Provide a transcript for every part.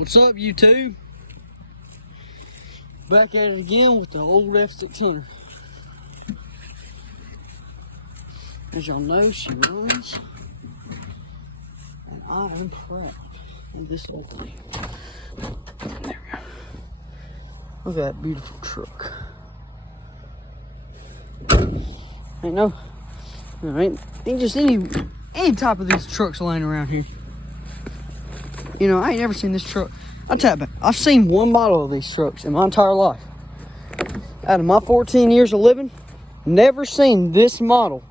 What's up, YouTube? Back at it again with the old F600. As y'all know, she runs, and I am proud of this little thing. There we go. Look at that beautiful truck. Ain't just any type of these trucks laying around here. You know, I ain't never seen this truck. I'll tell you about it. I've seen one model of these trucks in my entire life. Out of my 14 years of living, never seen this model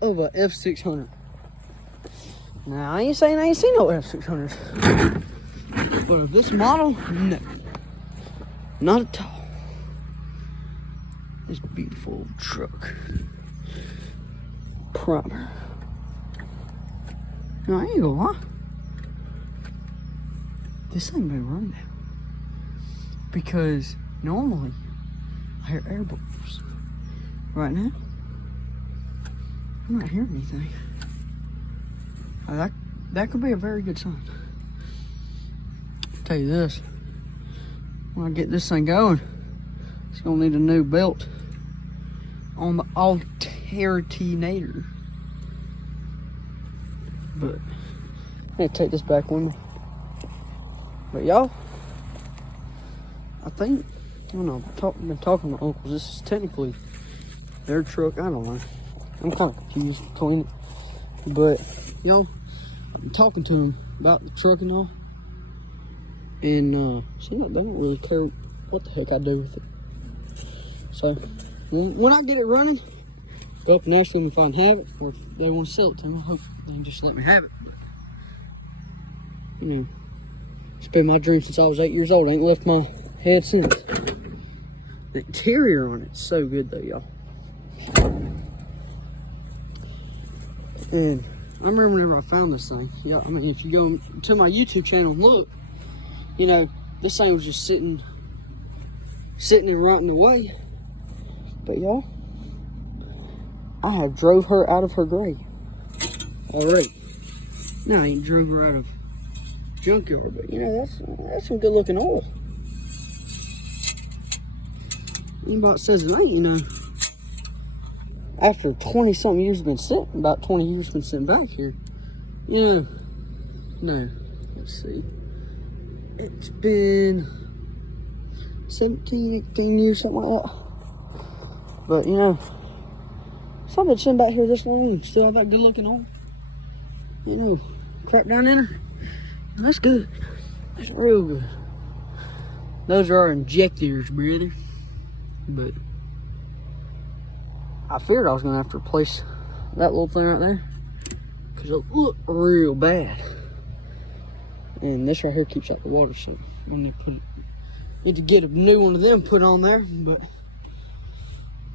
of a F600. Now, I ain't saying I ain't seen no F600s. But of this model, no. Not at all. This beautiful truck. Primer. Now, I ain't gonna lie. This ain't been run now. Because normally I hear air bubbles. Right now, I'm not hearing anything. That could be a very good sign. I'll tell you this. When I get this thing going, it's gonna need a new belt on the alternator. But I need to take this back with me. But y'all, I think, I don't know, I've been talking to my uncles. This is technically their truck. I don't know. I'm kind of confused between it. But y'all, I've been talking to them about the truck and all. And they don't really care what the heck I do with it. So when I get it running, go up and ask them if I can have it, or if they want to sell it to me. I hope they can just let me have it. But, you know, it's been my dream since I was 8 years old. I ain't left my head since. The interior on it's so good though, y'all. And I remember whenever I found this thing. Yeah, I mean, if you go to my YouTube channel and look, you know, this thing was just sitting and rotting away. But y'all, I have drove her out of her grave already. Now I ain't drove her out of junkyard, but you know, that's some good looking oil. Anybody says it ain't, you know, after 20 something years been sitting, about 20 years been sitting back here, you know, no, let's see, it's been 17, 18 years, something like that. But you know, something sitting back here this long and still have that good looking oil, you know, crap down in her. That's good. That's real good. Those are our injectors, brother. But I feared I was gonna have to replace that little thing right there, because it looked real bad. And this right here keeps out the water, so I'm gonna need to get a new one of them put on there. But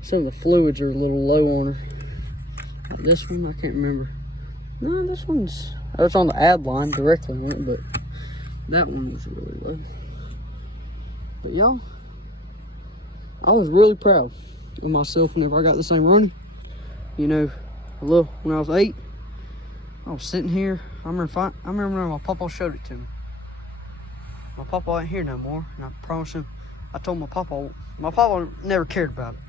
some of the fluids are a little low on her. Like this one, I can't remember. No, this one's, it's on the ad line directly on it, but that one was really low. But y'all, I was really proud of myself whenever I got this thing running. You know, when I was 8, I was sitting here. I remember when my papa showed it to me. My papa ain't here no more, and I promised him. I told my papa never cared about it.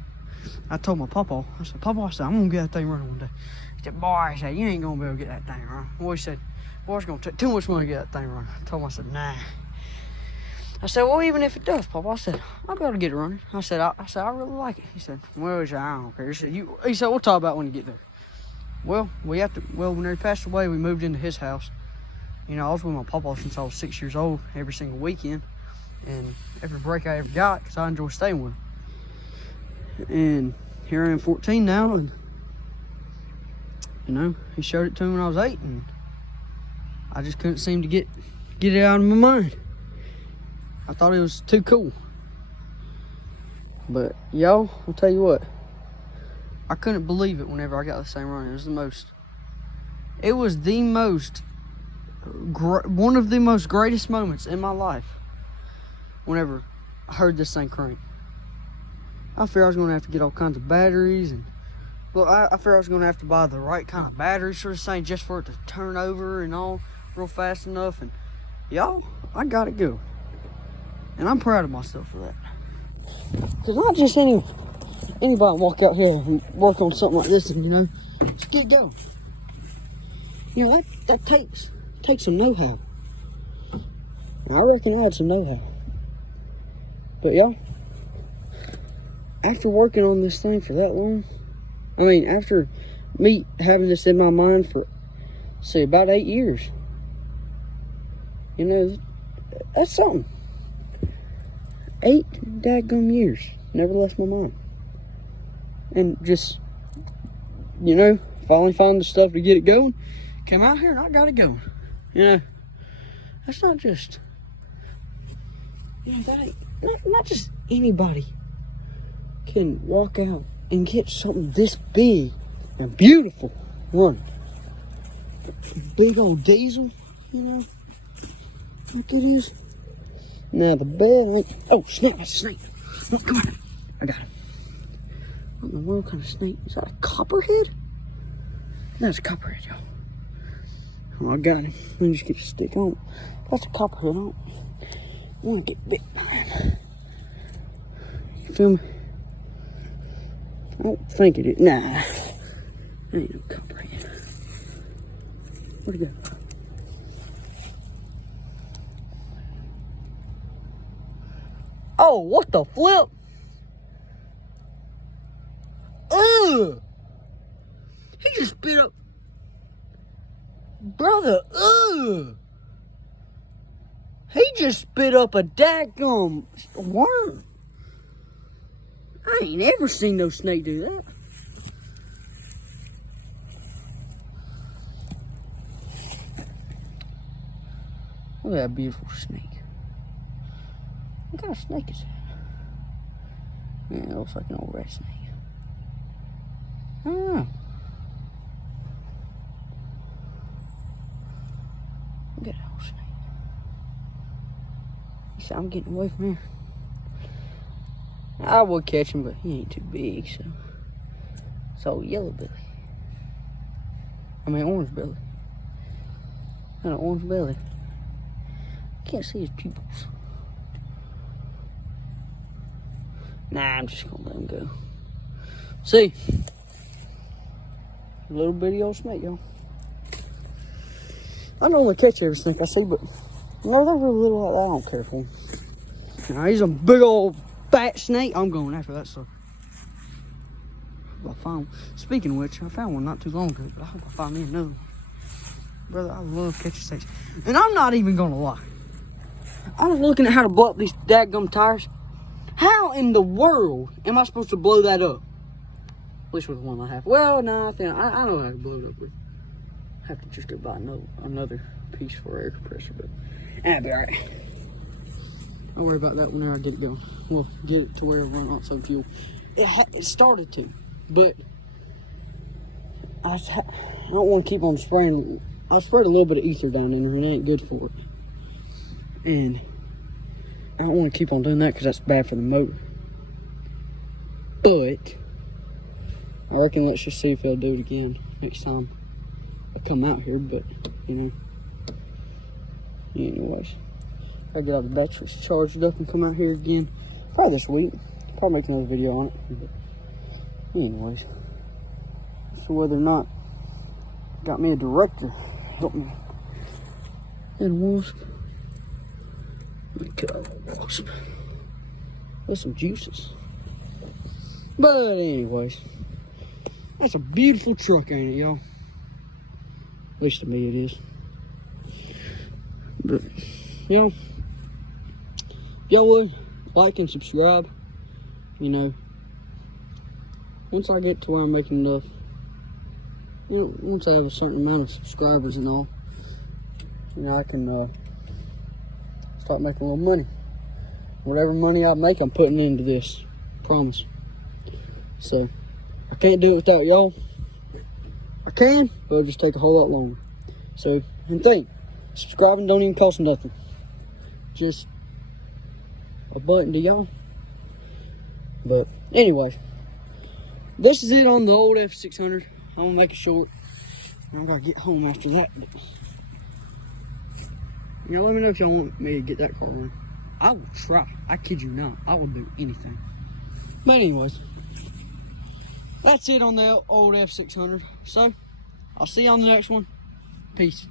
I told my papa, I said, Papa, I'm gonna get that thing running one day. He said, boy, I said, you ain't gonna be able to get that thing running. Boy, he said, boy, it's gonna take too much money to get that thing running. I told him, I said, nah. I said, well, even if it does, Papa, I said, I'll be able to get it running. I said, I really like it. He said, well, I don't care. He said, we'll talk about when you get there. Well, when he passed away, we moved into his house. You know, I was with my papa since I was 6 years old, every single weekend. And every break I ever got, because I enjoy staying with him. And here I am 14 now, and you know, he showed it to me when I was 8, and I just couldn't seem to get it out of my mind. I thought it was too cool. But y'all, I'll tell you what, I couldn't believe it whenever I got this thing running. It was one of the most greatest moments in my life whenever I heard this thing crank. I fear I was going to have to get all kinds of batteries, and well, I fear I was going to have to buy the right kind of batteries for this thing just for it to turn over and all real fast enough. And y'all, I got it go. And I'm proud of myself for that. Because not just anybody walk out here and work on something like this and, you know, just get going. You know, that takes some know-how. I reckon I had some know-how. But y'all, after working on this thing for that long, I mean, after me having this in my mind for, say, about 8 years, you know, that's something. 8 daggum years, never left my mind. And just, you know, finally found the stuff to get it going. Came out here and I got it going. You know, that's not just, you know, that ain't, not just anybody can walk out and get something this big and beautiful running. Big old diesel, you know, like it is. Now the bed, like, oh snap, that's a snake. Oh, come on, I got it. What in the world kind of snake? Is that a copperhead? That's a copperhead, y'all. Oh, I got him. Let me just get a stick on it. That's a copperhead on it. I want to get bit, man. You feel me? I don't think it is. Nah. That ain't no copperhead. Where'd it go? Oh, what the flip? Ugh! He just spit up. Brother, ugh! He just spit up a daggum worm. I ain't ever seen no snake do that. Look at that beautiful snake. What kind of snake is that? Yeah, it looks like an old rat snake. I don't know. Look at that old snake. You see, I'm getting away from here. I would catch him, but he ain't too big, so. It's all yellow belly. I mean, orange belly. Got an orange belly. Can't see his pupils. Nah, I'm just gonna let him go. See? A little bitty old snake, y'all. I don't only catch every snake I see, but no, they're really little like that. I don't care for them. Now, he's a big old fat snake. I'm going after that sucker. I found, speaking of which, I found one not too long ago, but I hope I find me another one. Brother, I love catching snakes. And I'm not even gonna lie. I was looking at how to blow up these dadgum tires. How in the world am I supposed to blow that up? At least with one I have. Well, no, I know how to blow it up with. I have to just go buy another piece for air compressor, but that'll be alright. I'll worry about that whenever I get it going. We'll get it to where it'll run on some fuel. It started to, but I don't want to keep on spraying. I sprayed a little bit of ether down in there, and it ain't good for it. And I don't want to keep on doing that because that's bad for the motor. But I reckon let's just see if they'll do it again next time I come out here. But you know, anyways, I get all the batteries charged up and come out here again probably this week. Probably make another video on it. But anyways, so whether or not got me a director help me and a wasp. Let me cut out a wasp with some juices. But anyways, that's a beautiful truck, ain't it, y'all? At least to me it is. But you know, if y'all would like and subscribe, you know, once I get to where I'm making enough, you know, once I have a certain amount of subscribers and all, you know, I can start making a little money. Whatever money I make, I'm putting into this. Promise. So, I can't do it without y'all. I can, but it'll just take a whole lot longer. So, and think, subscribing don't even cost nothing. Just a button to y'all. But, anyways, this is it on the old F600. I'm gonna make it short. I gotta get home after that. But You know, let me know if y'all want me to get that car running. I will try. I kid you not. I will do anything. But anyways, that's it on the old F600. So, I'll see you on the next one. Peace.